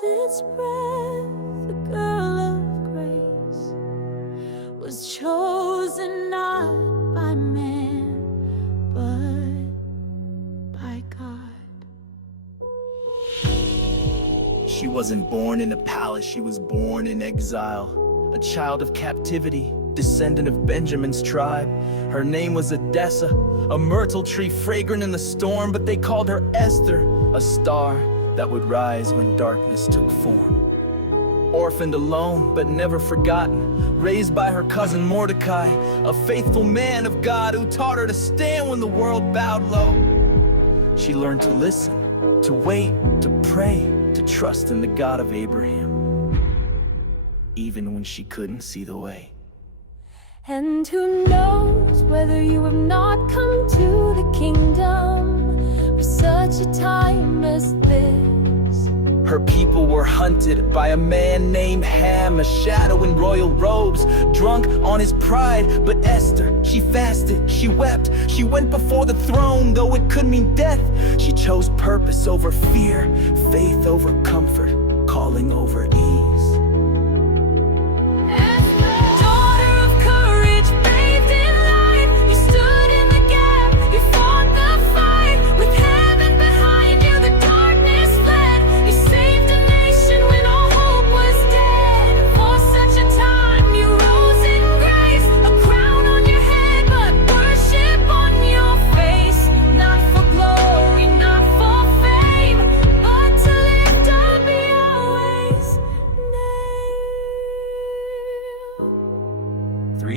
held its breath, the girl of grace was chosen not by man, but by God. She wasn't born in a palace, she was born in exile. A child of captivity, descendant of Benjamin's tribe. Her name was Esther, a myrtle tree fragrant in the storm, but they called her Esther, a star that would rise when darkness took form. Orphaned alone, but never forgotten, raised by her cousin Mordecai, a faithful man of God who taught her to stand when the world bowed low. She learned to listen, to wait, to pray, to trust in the God of Abraham, even when she couldn't see the way. And who knows whether you have not come to the kingdom for such a time as this. Her people were hunted by a man named Ham, a shadow in royal robes, drunk on his pride. But Esther, she fasted, she wept, she went before the throne, though it could mean death. She chose purpose over fear, faith over comfort, calling over ease.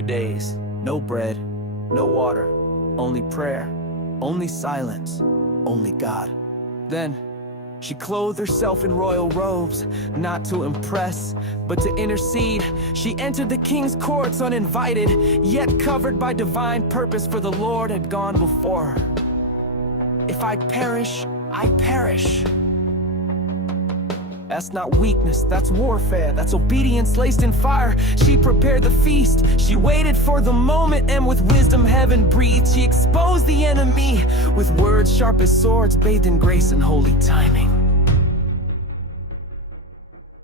Days, no bread, no water, only prayer, only silence, only God. Then she clothed herself in royal robes, not to impress, but to intercede. She entered the king's courts uninvited, yet covered by divine purpose, for the Lord had gone before her. If I perish, I perish. That's not weakness, that's warfare, that's obedience laced in fire. She prepared the feast, she waited for the moment, and with wisdom heaven breathed. She exposed the enemy with words sharp as swords, bathed in grace and holy timing.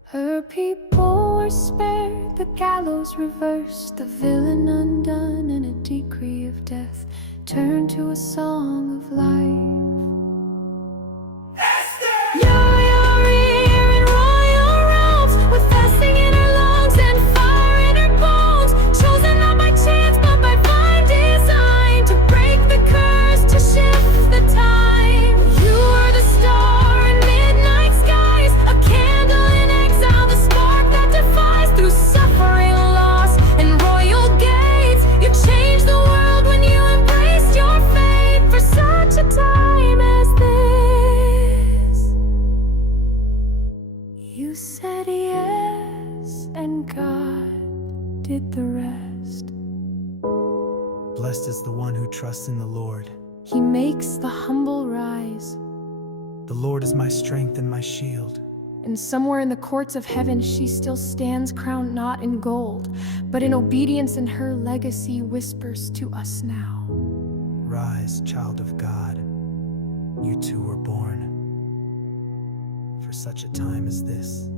Her people were spared, the gallows reversed, the villain undone, and a decree of death turned to a song of life. You said yes, and God did the rest. Blessed is the one who trusts in the Lord. He makes the humble rise. The Lord is my strength and my shield. And somewhere in the courts of heaven she still stands, crowned not in gold, but in obedience, and her legacy whispers to us now. Rise, child of God. You too were born for such a time as this.